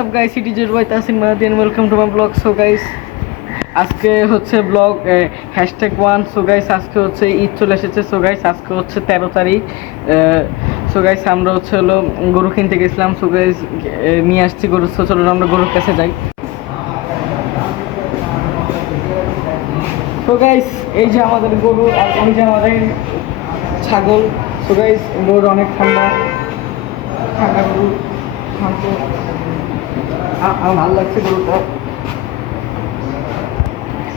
WhatsApp guys it is your boy Tasin Mahadin welcome to my vlog so guys আজকে হচ্ছে vlog hashtag one so guys আজকে হচ্ছে ঈদ চলে এসেছে। So guys আজকে হচ্ছে তেরো তারিখ সো গাইস আমরা হচ্ছে হলো গরু কিনতে গেছিলাম। সো গাইস নিয়ে আসছি গরু। সো চলো আমরা গরুর কাছে যাই। তো গাইস এই যে আমাদের গরু আর ওই যে আমাদের ছাগল। সো গাইস গরু অনেক ঠান্ডা। ঠান্ডা গরু। আ- আমার ভালো লাগছে গরুটা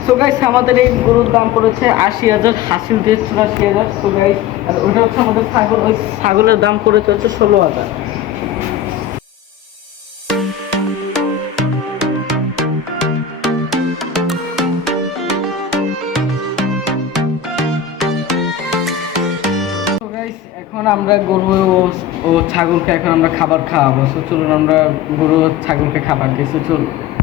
সো গাইস আমাদের এই গরুর দাম পড়েছে আশি হাজার হাসিল দিয়ে চুরাশি হাজার। সো গাইস আর ওটা হচ্ছে আমাদের ছাগল, ওই ছাগলের দাম পড়েছে হচ্ছে ষোলো হাজার। Guys, এখন আমরা গরু ও- ছাগলকে এখন আমরা খাবার খাওয়াবো। সো চলুন আমরা গরু ছাগলকে খাবার So চলুন।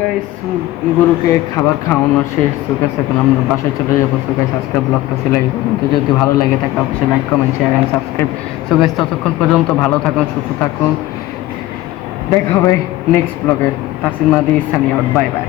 গাইস গরুকে খাবার খাওয়ানো শেষ। গাইস এখন আমরা বাসায় চলে যাব। তো গাইস আজকে ব্লগটা ছিল পর্যন্ত যদি ভালো লাগে থাকে অবশ্যই like comment share and subscribe তো গাইস ততক্ষণ পর্যন্ত ভালো থাকুন, সুস্থ থাকুন। দেখা হবে নেক্সট ব্লগে Tasimadi signing out bye bye